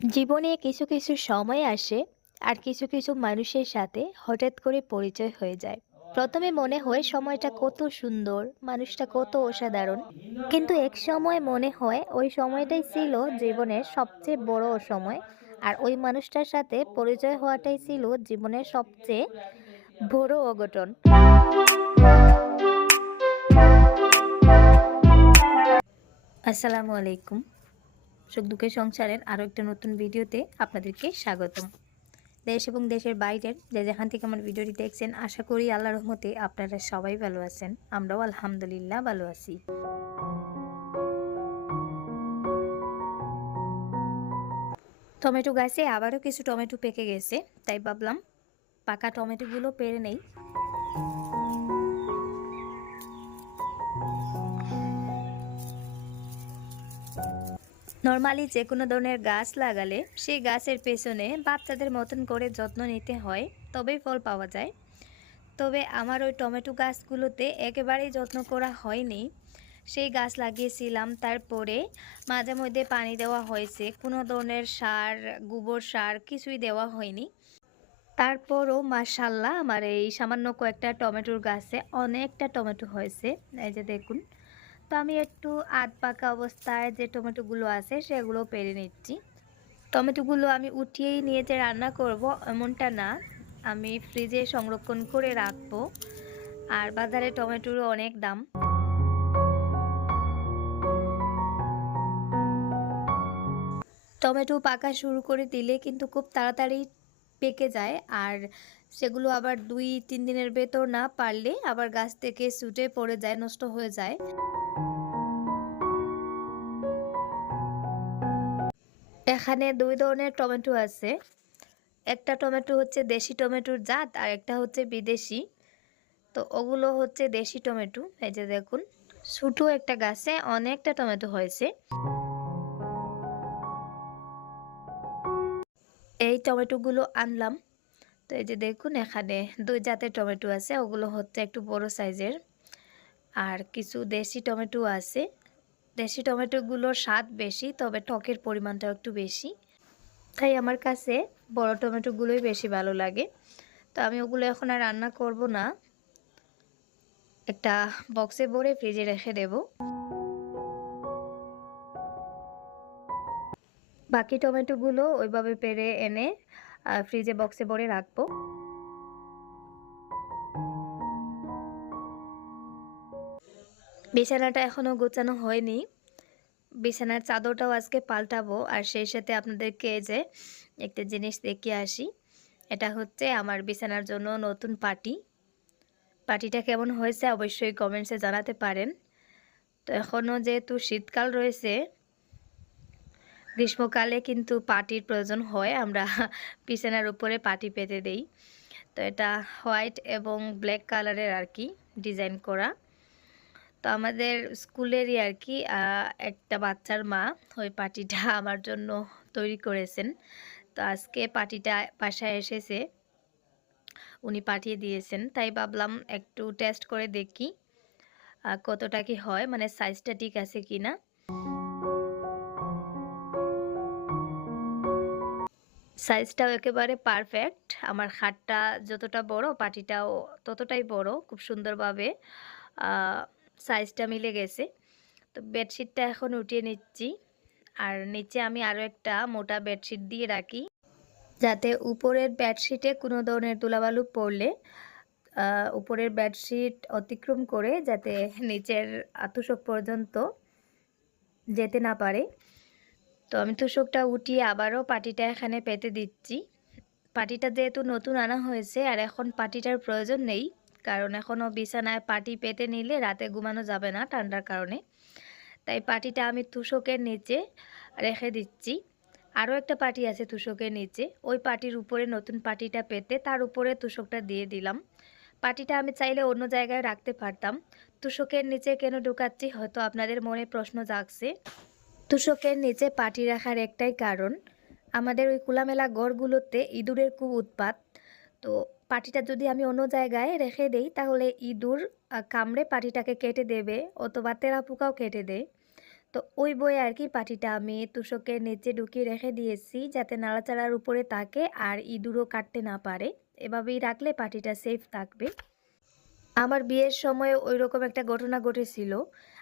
জীবনে কিছু কিছু সময় আসে আর কিছু কিছু মানুষের সাথে হঠাৎ করে পরিচয় হয়ে যায়। প্রথমে মনে হয় সময়টা কত সুন্দর, মানুষটা কত অসাধারণ। কিন্তু এক সময় মনে হয় ওই সময়টাই ছিল জীবনের সবচেয়ে বড় সময় আর ওই মানুষটার সাথে পরিচয় হওয়াটাই ছিল জীবনের সবচেয়ে বড় অঘটন। আসসালামু আলাইকুম। সুখ দুঃখের সংসারের আরও একটা নতুন ভিডিওতে আপনাদেরকে স্বাগতম। দেশ এবং দেশের বাইরের যে যেখান থেকে আমার ভিডিওটি দেখছেন, আশা করি আল্লাহ রহমতে আপনারা সবাই ভালো আছেন। আমরাও আলহামদুলিল্লাহ ভালো আছি। টমেটো গাছে আবারও কিছু টমেটো পেকে গেছে, তাই ভাবলাম পাকা টমেটোগুলো পেরে নেই। নর্মালি যে কোনো ধরনের গাছ লাগালে সেই গাছের পেছনে বাচ্চাদের মতন করে যত্ন নিতে হয়, তবেই ফল পাওয়া যায়। তবে আমার ওই টমেটো গাছগুলোতে একেবারেই যত্ন করা হয়নি। সেই গাছ লাগিয়েছিলাম, তারপরে মাঝে মধ্যে পানি দেওয়া হয়েছে, কোনো ধরনের সার, গোবর সার কিছুই দেওয়া হয়নি। তারপরও মার্শাল্লাহ আমার এই সামান্য কয়েকটা টমেটোর গাছে অনেকটা টমেটো হয়েছে, এই যে দেখুন। তো আমি একটু আধ পাকা অবস্থায় যে টমেটোগুলো আছে সেগুলো পেরে নিচ্ছি। টমেটোগুলো আমি উঠিয়েই নিয়ে যে রান্না করব এমনটা না। আমি ফ্রিজে সংরক্ষণ করে রাখব। আর বাজারে টমেটোরও অনেক দাম। টমেটো পাকা শুরু করে দিলে কিন্তু খুব তাড়াতাড়ি পেকে যায়। আর সেগুলো আবার দুই, তিন দিনের ভেতর না পারলে আবার গাছ থেকে ছুটে পড়ে যায়, নষ্ট হয়ে যায়। এখানে দুই ধরনের টমেটো আছে। একটা টমেটো হচ্ছে দেশি টমেটোর জাত, আর একটা হচ্ছে বিদেশি। তো ওগুলো হচ্ছে দেশি টমেটো। এই যে দেখুন, ছোটো একটা গাছে অনেকটা টমেটো হয়েছে। এই টমেটোগুলো আনলাম। তো এই যে দেখুন, এখানে দুই জাতের টমেটো আছে, ওগুলো হচ্ছে একটু বড় সাইজের। আর কিছু দেশি টমেটো আছে। দেশি টমেটোগুলোর স্বাদ বেশি, তবে টকের পরিমাণটাও একটু বেশি। তাই আমার কাছে বড় টমেটোগুলোই বেশি ভালো লাগে। তো আমি ওগুলো এখন আর রান্না করব না। একটা বক্সে ভরে ফ্রিজে রেখে দেব। বাকি টমেটোগুলো ওইভাবে পেরে এনে ফ্রিজে বক্সে ভরে রাখব। বিছানাটা এখনও গোছানো হয়নি। বিছানার চাদরটাও আজকে পাল্টাবো। আর সেই সাথে আপনাদেরকে যে একটা জিনিস দেখিয়ে আসি। এটা হচ্ছে আমার বিছানার জন্য নতুন পাটি। পাটিটা কেমন হয়েছে অবশ্যই কমেন্টসে জানাতে পারেন। তো এখনও যেহেতু শীতকাল রয়েছে, গ্রীষ্মকালে কিন্তু পাটির প্রয়োজন হয়। আমরা বিছানার উপরে পাটি পেতে দেই। তো এটা হোয়াইট এবং ব্ল্যাক কালারের আর কি ডিজাইন করা। তো আমাদের স্কুলেরই আর কি একটা বাচ্চার মা ওই পার্টিটা আমার জন্য তৈরি করেছেন। তো আজকে পার্টিটা বাসায় এসেছে, উনি পাঠিয়ে দিয়েছেন। তাই ভাবলাম একটু টেস্ট করে দেখি কতটা কি হয় মানে সাইজটা ঠিক আছে কি না সাইজটাও একেবারে পারফেক্ট আমার খাটটা যতটা বড়, পাটিটাও ততটাই বড়, খুব সুন্দরভাবে সাইজটা মিলে গেছে। তো বেডশিটটা এখন উঠিয়ে নিচ্ছি। আর নিচে আমি আরও একটা মোটা বেডশিট দিয়ে রাখি। যাতে উপরের বেডশিটে কোনো ধরনের তুলাবালু পড়লে উপরের বেডশিট অতিক্রম করে যাতে নিচের তুষক পর্যন্ত যেতে না পারে। তো আমি তুষকটা উঠিয়ে আবারও পাটিটা এখানে পেতে দিচ্ছি। পাটিটা যেহেতু নতুন আনা হয়েছে, আর এখন পাটিটার প্রয়োজন নেই। কারণ এখনও বিছানায় পাটি পেতে নিলে রাতে ঘুমানো যাবে না ঠান্ডার কারণে। তাই পাটিটা আমি তুষকের নিচে রেখে দিচ্ছি। আরও একটা পাটি আছে তুষকের নিচে। ওই পাটির উপরে নতুন পাটিটা পেতে তার উপরে তুষকটা দিয়ে দিলাম। পাটিটা আমি চাইলে অন্য জায়গায় রাখতে পারতাম। তুষকের নিচে কেন ঢুকাচ্ছি হয়তো আপনাদের মনে প্রশ্ন জাগছে। তুষকের নিচে পাটি রাখার একটাই কারণ, আমাদের ওই খোলামেলা গড়গুলোতে ইঁদুরের খুব উৎপাত। তো পাটিটা যদি আমি অন্য জায়গায় রেখে দেই, তাহলে ইঁদুর কামড়ে পাটিটাকে কেটে দেবে অথবা তেরা পোকাও কেটে দেয়। তো ওই বয়ে আর কি পাটিটা আমি তুষকের নিচে ঢুকিয়ে রেখে দিয়েছি যাতে নাড়াচাড়ার উপরে থাকে আর ইঁদুরও কাটতে না পারে। এভাবেই রাখলে পাটিটা সেফ থাকবে। আমার বিয়ের সময় ওই রকম একটা ঘটনা ঘটেছিল।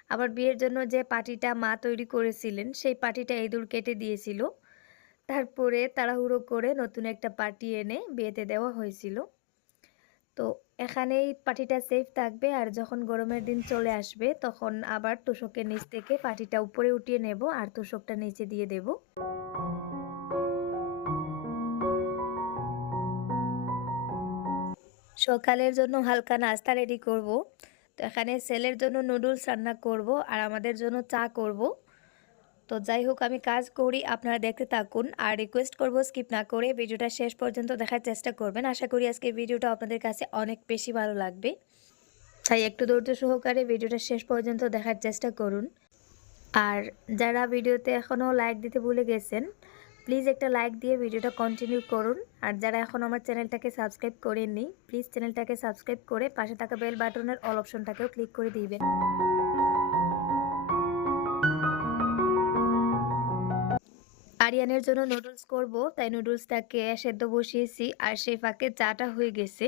আমার বিয়ের জন্য যে পাটিটা মা তৈরি করেছিলেন, সেই পাটিটা ইঁদুর কেটে দিয়েছিল। তারপরে তাড়াহুড়ো করে নতুন একটা পাটি এনে বিয়েতে দেওয়া হয়েছিল। তো এখানেই পাটিটা সেফ থাকবে আর যখন গরমের দিন চলে আসবে তখন আবার তোষকের নিচ থেকে পাটিটা উপরে উঠিয়ে নেব আর তোষকটা নিচে দিয়ে দেব। সকালের জন্য হালকা নাস্তা রেডি করব। তো এখানে সেলের জন্য নুডলস রান্না করব আর আমাদের জন্য চা করব। তো যাই হোক, আমি কাজ করি, আপনারা দেখতে থাকুন। আর রিকোয়েস্ট করব স্কিপ না করে ভিডিওটা শেষ পর্যন্ত দেখার চেষ্টা করবেন। আশা করি আজকে ভিডিওটা আপনাদের কাছে অনেক বেশি ভালো লাগবে। তাই একটু ধৈর্য সহকারে ভিডিওটা শেষ পর্যন্ত দেখার চেষ্টা করুন। আর যারা ভিডিওতে এখনও লাইক দিতে ভুলে গেছেন প্লিজ একটা লাইক দিয়ে ভিডিওটা কন্টিনিউ করুন। আর যারা এখন আমার চ্যানেলটাকে সাবস্ক্রাইব করেননি প্লিজ চ্যানেলটাকে সাবস্ক্রাইব করে পাশে থাকা বেল বাটনের অল অপশনটাকেও ক্লিক করে দিবেন। আরিয়ানের জন্য নুডলস করব। তাই নুডলসটাকে সেদ্ধ বসিয়েছি আর সেই ফাঁকে চাটা হয়ে গেছে।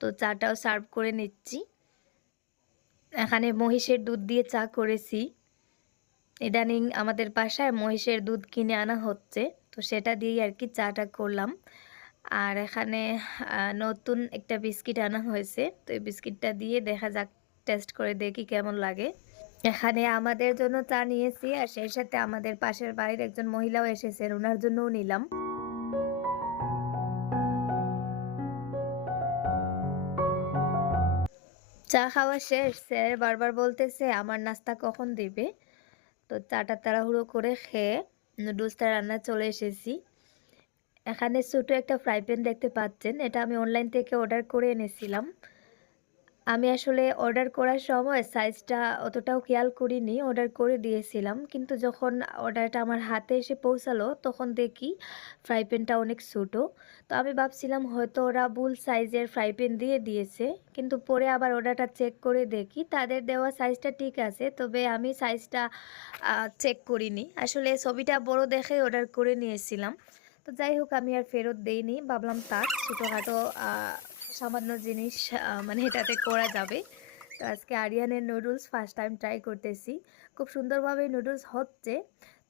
তো চাটাও সার্ভ করে নিচ্ছি। এখানে মহিষের দুধ দিয়ে চা করেছি। ইদানিং আমাদের বাসায় মহিষের দুধ কিনে আনা হচ্ছে। তো সেটা দিয়েই আর কি চাটা করলাম। আর এখানে নতুন একটা বিস্কিট আনা হয়েছে। তো এই বিস্কিটটা দিয়ে দেখা যাক টেস্ট করে দেখি কেমন লাগে। এখানে আমাদের জন্য চা নিয়েছি আর সেই সাথে আমাদের পাশের বাড়ির একজন মহিলাও এসেছেন ওনার জন্যও নিলাম। চা খাওয়া শেষ, স্যার বারবার বলতেছে, আমার নাস্তা কখন দিবে? তো চাটা তাড়াহুড়ো করে খেয়ে নুডলসটা রান্না চলে এসেছি। এখানে ছোটো একটা ফ্রাই প্যান দেখতে পাচ্ছেন, এটা আমি অনলাইন থেকে অর্ডার করে এনেছিলাম। আমি আসলে অর্ডার করার সময় সাইজটা অতটাও খেয়াল করিনি, অর্ডার করে দিয়েছিলাম। কিন্তু যখন অর্ডারটা আমার হাতে এসে পৌঁছালো, তখন দেখি ফ্রাই প্যানটা অনেক ছোটো। তো আমি ভাবছিলাম হয়তো ওরা ভুল সাইজের ফ্রাই প্যান দিয়ে দিয়েছে। কিন্তু পরে আবার অর্ডারটা চেক করে দেখি, তাদের দেওয়া সাইজটা ঠিক আছে। তবে আমি সাইজটা চেক করিনি। আসলে ছবিটা বড় দেখে অর্ডার করে নিয়েছিলাম। তো যাই হোক, আমি আর ফেরত দেইনি। ভাবলাম তার ছোটোখাটো সামান্য জিনিস মানে এটাতে করা যাবে। তো আজকে আরিয়ানের নুডলস ফার্স্ট টাইম ট্রাই করতেছি। খুব সুন্দরভাবে নুডলস হচ্ছে,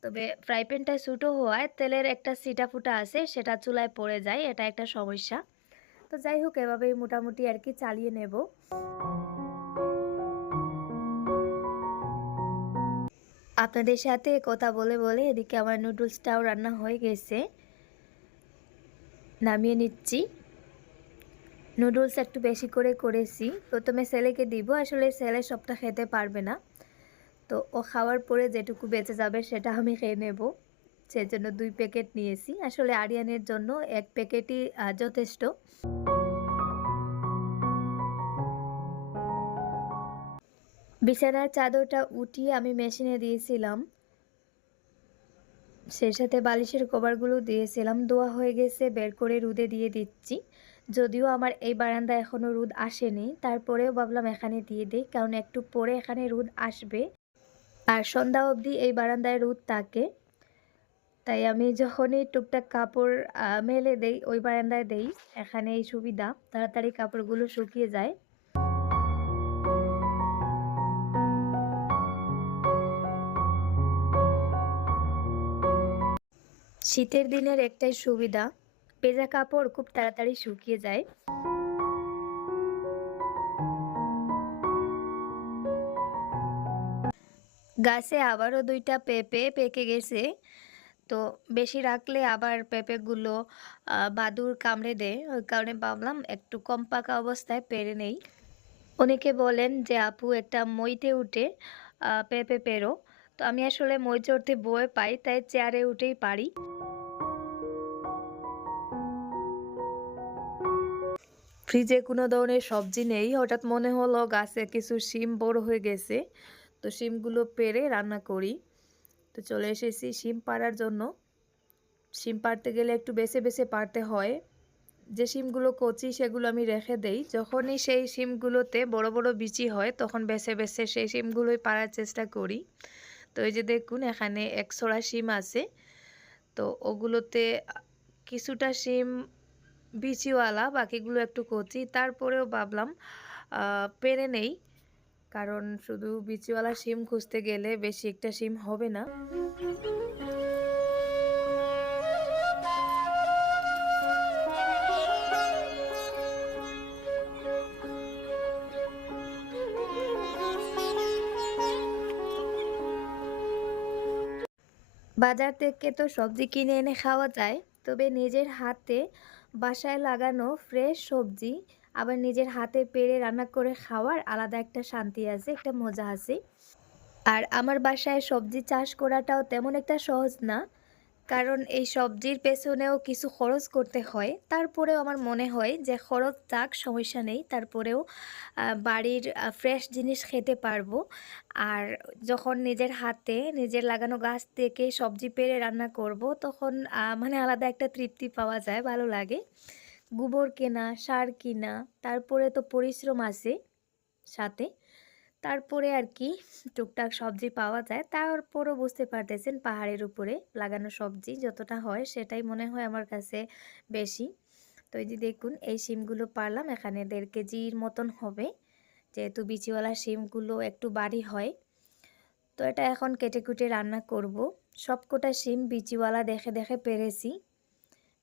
তবে ফ্রাই প্যানটা ছোটো হওয়ায় তেলের একটা সিটা ফুটা আছে, সেটা চুলায় পড়ে যায়, এটা একটা সমস্যা। তো যাই হোক, এভাবেই মোটামুটি আর কি চালিয়ে নেব। আপনাদের সাথে কথা বলে বলে এদিকে আমার নুডলসটাও রান্না হয়ে গেছে। নামিয়ে নিচ্ছি। নুডলস একটু বেশি করে করেছি। প্রথমে ছেলেকে দিব, আসলে ছেলে সবটা খেতে পারবে না। তো ও খাওয়ার পরে যেটুকু বেঁচে যাবে সেটা আমি খেয়ে নেব। সেজন্য দুই প্যাকেট নিয়েছি। আসলে আরিয়ানের জন্য এক প্যাকেটই যথেষ্ট। বিছানার চাদরটা উঠিয়ে আমি মেশিনে দিয়েছিলাম। সেই সাথে বালিশের কভারগুলো দিয়েছিলাম। দোয়া হয়ে গেছে, বের করে রুদে দিয়ে দিচ্ছি। যদিও আমার এই বারান্দায় এখনও রোদ আসেনি, তারপরেও ভাবলাম এখানে দিয়ে দিই, কারণ একটু পরে এখানে রোদ আসবে। আর সন্ধ্যা অবধি এই বারান্দায় রোদ থাকে। তাই আমি যখনই টুকটাক কাপড় মেলে দেই, ওই বারান্দায় দেই, এখানে এই সুবিধা, তাড়াতাড়ি কাপড়গুলো শুকিয়ে যায়। শীতের দিনের একটাই সুবিধা ভেজা কাপড় খুব তাড়াতাড়ি শুকিয়ে যায়। গাছে আবারও দুইটা পেঁপে পেকে গেছে। তো বেশি রাখলে আবার পেঁপেগুলো বাদুর কামড়ে দেয়। ওই কারণে ভাবলাম একটু কম পাকা অবস্থায় পেরে নেই। অনেকে বলেন যে, আপু, একটা মইতে উঠে পেঁপে পেরো। তো আমি আসলে মই চড়তে বয়ে পাই, তাই চেয়ারে উঠেই পারি। ফ্রিজে কোনো ধরনের সবজি নেই। হঠাৎ মনে হলো গাছে কিছু শিম বড় হয়ে গেছে। তো শিমগুলো পেরে রান্না করি। তো চলে এসেছি শিম পাড়ার জন্য। শিম পাড়তে গেলে একটু বেছে বেছে পাড়তে হয়। যে শিমগুলো কচি সেগুলো আমি রেখে দেই। যখনই সেই শিমগুলোতে বড় বড় বিচি হয়, তখন বেছে বেছে সেই শিমগুলোই পাড়ার চেষ্টা করি। তো এই যে দেখুন, এখানে একশোড়া শিম আছে। তো ওগুলোতে কিছুটা শিম বিচিওয়ালা, বাকিগুলো একটু কচি। তারপরেও ভাবলাম পেরে নেই। কারণ শুধু বিচিওয়ালা সিম খুঁজতে গেলে বেশি একটা সিম হবে না। বাজার থেকে তো সবজি কিনে এনে খাওয়া যায়, তবে নিজের হাতে বাসায় লাগানো ফ্রেশ সবজি, আবার নিজের হাতে পেরে রান্না করে খাওয়ার আলাদা একটা শান্তি আছে, একটা মজা আছে। আর আমার বাসায় সবজি চাষ করাটাও তেমন একটা সহজ না। কারণ এই সবজির পেছনেও কিছু খরচ করতে হয়। তারপরেও আমার মনে হয় যে খরচ যাক সমস্যা নেই। তারপরেও বাড়ির ফ্রেশ জিনিস খেতে পারব। আর যখন নিজের হাতে নিজের লাগানো গাছ থেকে সবজি পেরে রান্না করব, তখন মানে আলাদা একটা তৃপ্তি পাওয়া যায়, ভালো লাগে। গোবর কেনা, সার কিনা, তারপরে তো পরিশ্রম আছে সাথে। তারপরে আর কি টুকটাক সবজি পাওয়া যায়। তারপরও বুঝতে পারতেছেন পাহাড়ের উপরে লাগানো সবজি যতটা হয় সেটাই মনে হয় আমার কাছে বেশি। তো এই যে দেখুন, এই শিমগুলো পারলাম, এখানে দেড় কেজির মতন হবে। যেহেতু বিচিওয়ালা শিমগুলো একটু বাড়ি হয়। তো এটা এখন কেটে কুটে রান্না করব। সবকটা শিম বিচিওয়ালা দেখে দেখে পেরেছি।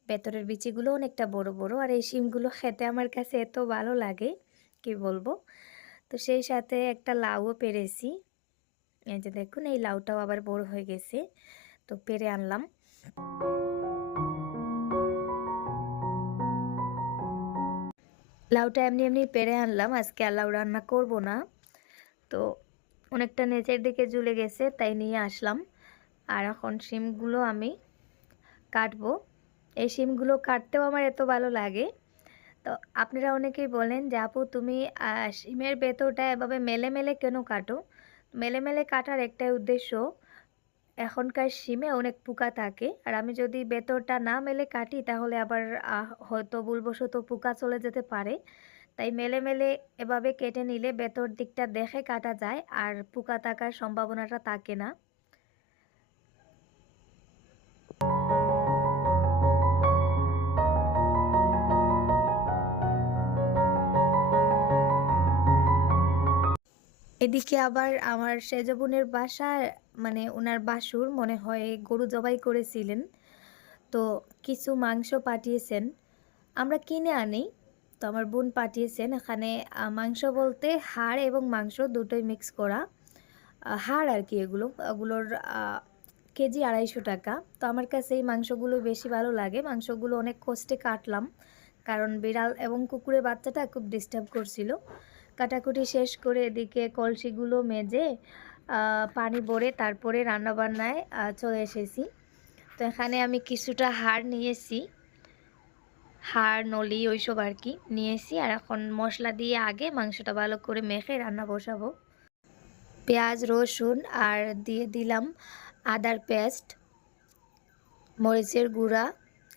ভেতরের বিচিগুলো অনেকটা বড় বড়। আর এই শিমগুলো খেতে আমার কাছে এত ভালো লাগে, কি বলব? তো সেই সাথে একটা লাউও পেরেছি। এই যে দেখুন, এই লাউটাও আবার বড় হয়ে গেছে। তো পেরে আনলাম। লাউটা এমনি এমনি পেরে আনলাম। আজকে আর লাউ রান্না করব না। তো অনেকটা নেচের দিকে ঝুলে গেছে, তাই নিয়ে আসলাম। আর এখন শিমগুলো আমি কাটবো। এই শিমগুলো কাটতেও আমার এত ভালো লাগে। তো আপনারা অনেকেই বলেন যে, আপু, তুমি সিমের ভেতরটা এভাবে মেলে মেলে কেন কাটো? মেলে মেলে কাটার একটাই উদ্দেশ্য, এখনকার সিমে অনেক পোকা থাকে। আর আমি যদি ভেতরটা না মেলে কাটি, তাহলে আবার হয়তো ভুলবশত পোকা চলে যেতে পারে। তাই মেলে মেলে এভাবে কেটে নিলে ভেতর দিকটা দেখে কাটা যায়, আর পোকা থাকার সম্ভাবনাটা থাকে না। এদিকে আবার আমার সেজ বোনের বাসায় মানে ওনার বাসুর মনে হয় গরু জবাই করেছিলেন। তো কিছু মাংস পাঠিয়েছেন। আমরা কিনে আনি। তো আমার বোন পাঠিয়েছেন। এখানে মাংস বলতে হাড় এবং মাংস দুটোই মিক্স করা। হাড় আর কি এগুলো। ওগুলোর কেজি আড়াইশো টাকা। তো আমার কাছে এই মাংসগুলো বেশি ভালো লাগে। মাংসগুলো অনেক কষ্টে কাটলাম। কারণ বিড়াল এবং কুকুরের বাচ্চাটা খুব ডিস্টার্ব করছিল। কাটাকুটি শেষ করে এদিকে কলসিগুলো মেজে পানি ভরে তারপরে রান্নাবান্নায় চলে এসেছি। তো এখানে আমি কিছুটা হাড় নিয়েছি। হাড়, নলি ওইসব আর কি নিয়েছি। আর এখন মশলা দিয়ে আগে মাংসটা ভালো করে মেখে রান্না বসাবো। পেঁয়াজ, রসুন আর দিয়ে দিলাম আদার পেস্ট, মরিচের গুঁড়া,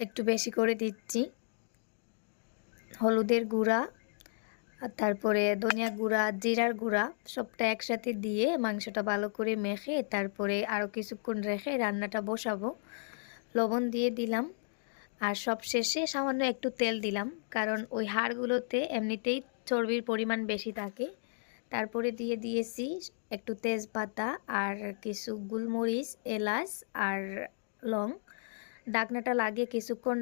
একটু বেশি করে দিচ্ছি, হলুদের গুঁড়া আর তারপরে ধনিয়া গুঁড়া, জিরার গুঁড়া সবটা একসাথে দিয়ে মাংসটা ভালো করে মেখে তারপরে আরও কিছুক্ষণ রেখে রান্নাটা বসাবো। লবণ দিয়ে দিলাম আর সব শেষে সামান্য একটু তেল দিলাম কারণ ওই হাড়গুলোতে এমনিতেই চর্বির পরিমাণ বেশি থাকে। তারপরে দিয়ে দিয়েছি একটু তেজপাতা আর কিছু গুলমরিচ, এলাচ আর লং। ডাকনাটা লাগিয়ে কিছুক্ষণ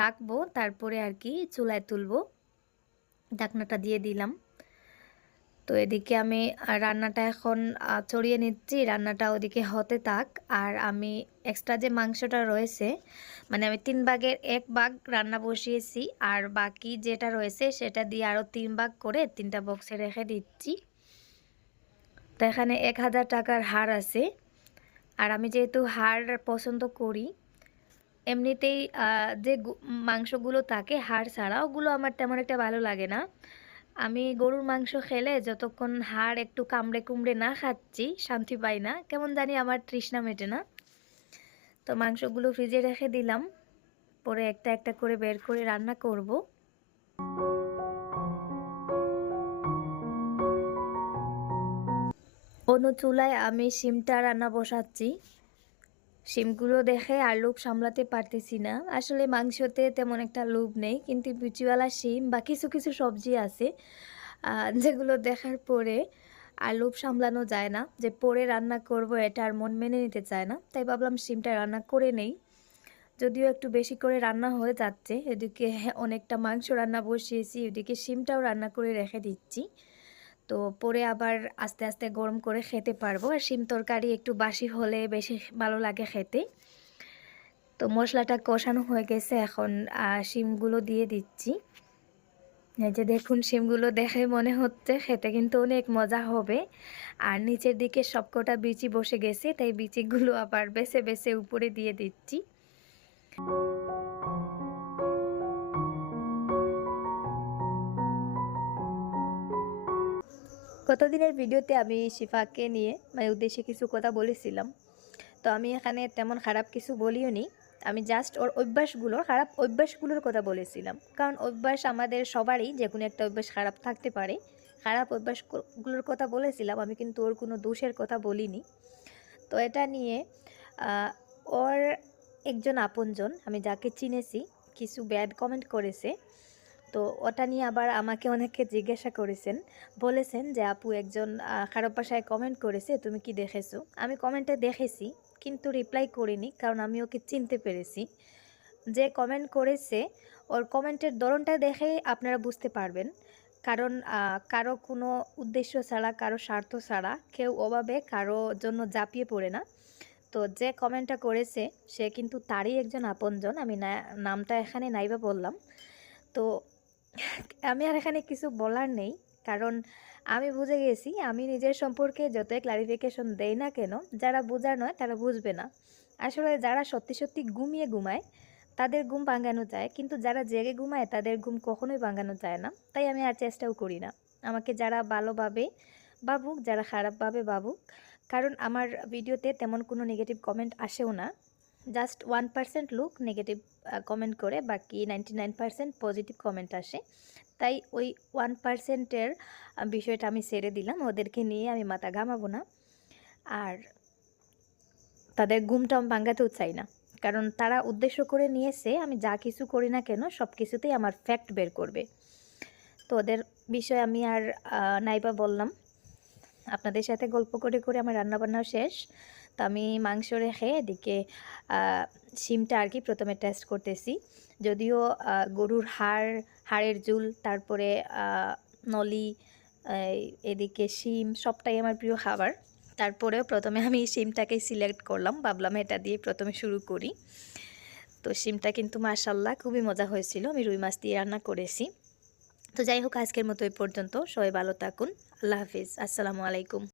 রাখব তারপরে আর কি চুলায় তুলবো। ঢাকনাটা দিয়ে দিলাম। তো এদিকে আমি রান্নাটা এখন চড়িয়ে নিচ্ছি। রান্নাটা ওদিকে হতে থাক। আর আমি এক্সট্রা যে মাংসটা রয়েছে মানে আমি তিন ভাগের এক ভাগ রান্না বসিয়েছি। আর বাকি যেটা রয়েছে সেটা দিয়ে আরও তিন ভাগ করে তিনটা বক্সে রেখে দিচ্ছি। তো এখানে এক হাজার টাকার হার আছে। আর আমি যেহেতু হাড় পছন্দ করি এমনিতেই যে মাংসগুলো থাকে, হাড় ছাড়া, ওগুলো আমার তেমন একটা ভালো লাগে না। আমি গরুর মাংস খেলে যতক্ষণ হাড় একটু কামড়ে কুমড়ে না খাচ্ছি, শান্তি পাই না। কেমন জানি আমার তৃষ্ণা মেটে না। তো মাংসগুলো ফ্রিজে রেখে দিলাম। পরে একটা একটা করে বের করে রান্না করব। অন্য চুলায় আমি সিমটা রান্না বসাচ্ছি। শিমগুলো দেখে আর লোভ সামলাতে পারতেছি না। আসলে মাংসতে তেমন একটা লোভ নেই, কিন্তু বিচিওয়ালা শিম বা কিছু কিছু সবজি আছে যেগুলো দেখার পরে আর লোভ সামলানো যায় না, যে পরে রান্না করব এটা আর মন মেনে নিতে চায় না। তাই ভাবলাম শিমটা রান্না করে নেই, যদিও একটু বেশি করে রান্না হয়ে যাচ্ছে। এদিকে অনেকটা মাংস রান্না বসিয়েছি, এদিকে শিমটাও রান্না করে রেখে দিচ্ছি। তো পরে আবার আস্তে আস্তে গরম করে খেতে পারব। আর শিম তরকারি একটু বাসি হলে বেশি ভালো লাগে খেতে। তো মশলাটা কষানো হয়ে গেছে এখন শিমগুলো দিয়ে দিচ্ছি। এই যে দেখুন, শিমগুলো দেখে মনে হচ্ছে খেতে কিন্তু অনেক মজা হবে। আর নিচের দিকে সবকটা বিচি বসে গেছে, তাই বিচিগুলো আবার বেছে বেছে উপরে দিয়ে দিচ্ছি। গতদিনের ভিডিওতে আমি শিফাকে নিয়ে মানে উদ্দেশ্যে কিছু কথা বলেছিলাম। তো আমি এখানে তেমন খারাপ কিছু বলিও নি। আমি জাস্ট ওর অভ্যাসগুলোর খারাপ অভ্যাসগুলোর কথা বলেছিলাম। কারণ অভ্যাস আমাদের সবারই যে কোনো একটা অভ্যাস খারাপ থাকতে পারে। খারাপ অভ্যাসগুলোর কথা বলেছিলাম, আমি কিন্তু ওর কোনো দোষের কথা বলিনি। তো এটা নিয়ে ওর একজন আপনজন, আমি যাকে চিনেছি, কিছু ব্যাড কমেন্ট করেছে। তো ওটা নিয়ে আবার আমাকে অনেকে জিজ্ঞাসা করেছেন। বলেছেন যে, আপু, একজন খারাপ ভাষায় কমেন্ট করেছে, তুমি কি দেখেছ? আমি কমেন্টে দেখেছি, কিন্তু রিপ্লাই করিনি, কারণ আমি ওকে চিনতে পেরেছি। যে কমেন্ট করেছে, ওর কমেন্টের ধরনটা দেখে আপনারা বুঝতে পারবেন। কারণ কারও কোনো উদ্দেশ্য ছাড়া, কারও স্বার্থ ছাড়া কেউ অভাবে কারও জন্য জাপিয়ে পড়ে না। তো যে কমেন্টটা করেছে, সে কিন্তু তারই একজন আপনজন, আমি নামটা এখানে নাইবা বললাম। তো আমি আর এখানে কিছু বলার নেই। কারণ আমি বুঝে গেছি, আমি নিজের সম্পর্কে যতই ক্লারিফিকেশন দেই না কেন, যারা বোঝার নয় তারা বুঝবে না। আসলে যারা সত্যি সত্যি ঘুমিয়ে ঘুমায়, তাদের ঘুম ভাঙানো যায়। কিন্তু যারা জেগে ঘুমায়, তাদের ঘুম কখনোই ভাঙানো যায় না। তাই আমি আর চেষ্টাও করি না। আমাকে যারা ভালোভাবে ভাবুক, যারা খারাপভাবে ভাবুক, কারণ আমার ভিডিওতে তেমন কোনো নেগেটিভ কমেন্ট আসেও না। Just one percent look negative comment করে, বাকি ninety nine percent positive comment আসে। তাই ওই ওয়ান পার্সেন্টের বিষয়টা আমি সেরে দিলাম, ওদেরকে নিয়ে আমি মাথা ঘামাবো না। আর তাদের ঘুমটা ভাঙ্গাতেও চাই না। কারণ তারা উদ্দেশ্য করে নিয়েছে, আমি যা কিছু করি না কেন, সব কিছুতেই আমার ফ্যাক্ট বের করবে। তো ওদের বিষয়ে আমি আর নাইবা বললাম। আপনাদের সাথে গল্প করে করে আমার রান্নাবান্নাও শেষ। তো আমি মাংস রেখে এদিকে শিমটা আর কি প্রথমে টেস্ট করতেছি। যদিও গরুর হাড়, হাড়ের জুল তারপরে নলি এদিকে শিম, সবটাই আমার প্রিয় খাবার। তারপরেও প্রথমে আমি শিমটাকেই সিলেক্ট করলাম, ভাবলাম এটা দিয়ে প্রথমে শুরু করি। তো সিমটা কিন্তু মাশাল্লাহ খুবই মজা হয়েছিল, আমি রুই মাছ দিয়ে রান্না করেছি। তো যাই হোক, আজকের মতো এই পর্যন্ত, সবাই ভালো থাকুন, আল্লাহ হাফিজ, আসসালামু আলাইকুম।